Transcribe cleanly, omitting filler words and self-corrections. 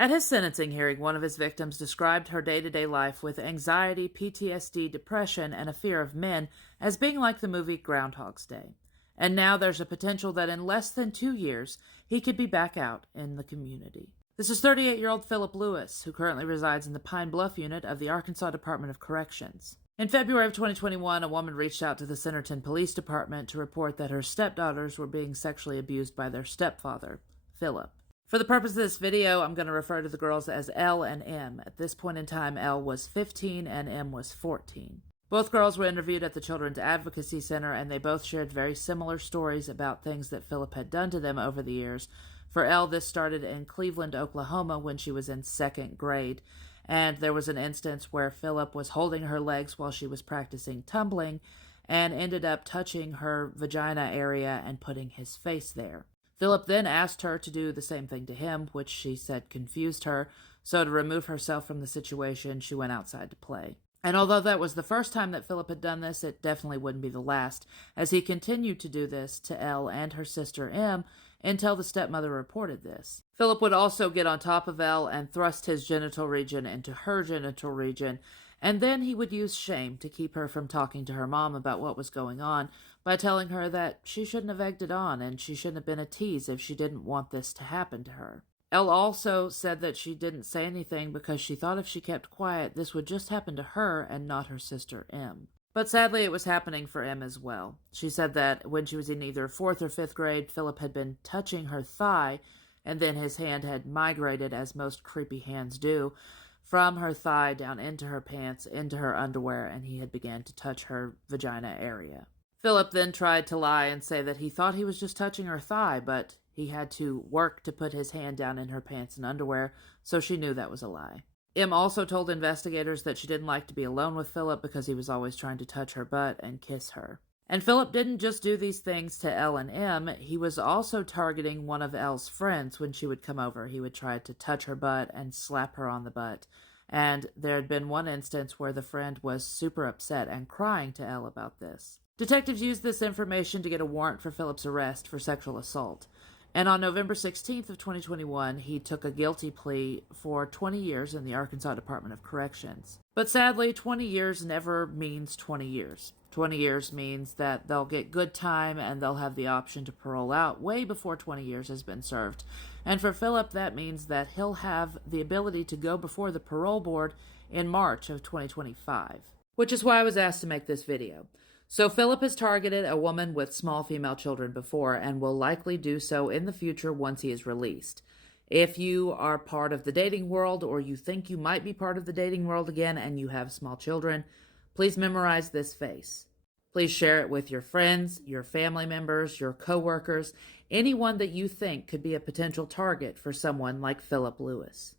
At his sentencing hearing, one of his victims described her day-to-day life with anxiety, PTSD, depression, and a fear of men as being like the movie Groundhog's Day. And now there's a potential that in less than 2 years, he could be back out in the community. This is 38-year-old Phillip Lewis, who currently resides in the Pine Bluff unit of the Arkansas Department of Corrections. In February of 2021, a woman reached out to the Centerton Police Department to report that her stepdaughters were being sexually abused by their stepfather, Phillip. For the purpose of this video, I'm going to refer to the girls as L and M. At this point in time, L was 15 and M was 14. Both girls were interviewed at the Children's Advocacy Center, and they both shared very similar stories about things that Phillip had done to them over the years. For L, this started in Cleveland, Oklahoma, when she was in 2nd grade, and there was an instance where Phillip was holding her legs while she was practicing tumbling and ended up touching her vagina area and putting his face there. Phillip then asked her to do the same thing to him, which she said confused her, so to remove herself from the situation, she went outside to play. And although that was the first time that Phillip had done this, it definitely wouldn't be the last, as he continued to do this to Elle and her sister M until the stepmother reported this. Phillip would also get on top of Elle and thrust his genital region into her genital region, and then he would use shame to keep her from talking to her mom about what was going on by telling her that she shouldn't have egged it on and she shouldn't have been a tease if she didn't want this to happen to her. Elle also said that she didn't say anything because she thought if she kept quiet, this would just happen to her and not her sister M. But sadly, it was happening for M as well. She said that when she was in either 4th or 5th grade, Phillip had been touching her thigh, and then his hand had migrated, as most creepy hands do, from her thigh down into her pants, into her underwear, and he had began to touch her vagina area. Phillip then tried to lie and say that he thought he was just touching her thigh, but he had to work to put his hand down in her pants and underwear, so she knew that was a lie. M also told investigators that she didn't like to be alone with Phillip because he was always trying to touch her butt and kiss her. And Phillip didn't just do these things to Elle and M, he was also targeting one of Elle's friends when she would come over. He would try to touch her butt and slap her on the butt. And there had been one instance where the friend was super upset and crying to Elle about this. Detectives used this information to get a warrant for Phillip's arrest for sexual assault. And on November 16th of 2021, he took a guilty plea for 20 years in the Arkansas Department of Corrections. But sadly, 20 years never means 20 years. 20 years means that they'll get good time and they'll have the option to parole out way before 20 years has been served. And for Phillip, that means that he'll have the ability to go before the parole board in March of 2025. Which is why I was asked to make this video. So Phillip has targeted a woman with small female children before and will likely do so in the future once he is released. If you are part of the dating world or you think you might be part of the dating world again and you have small children, please memorize this face. Please share it with your friends, your family members, your coworkers, anyone that you think could be a potential target for someone like Phillip Lewis.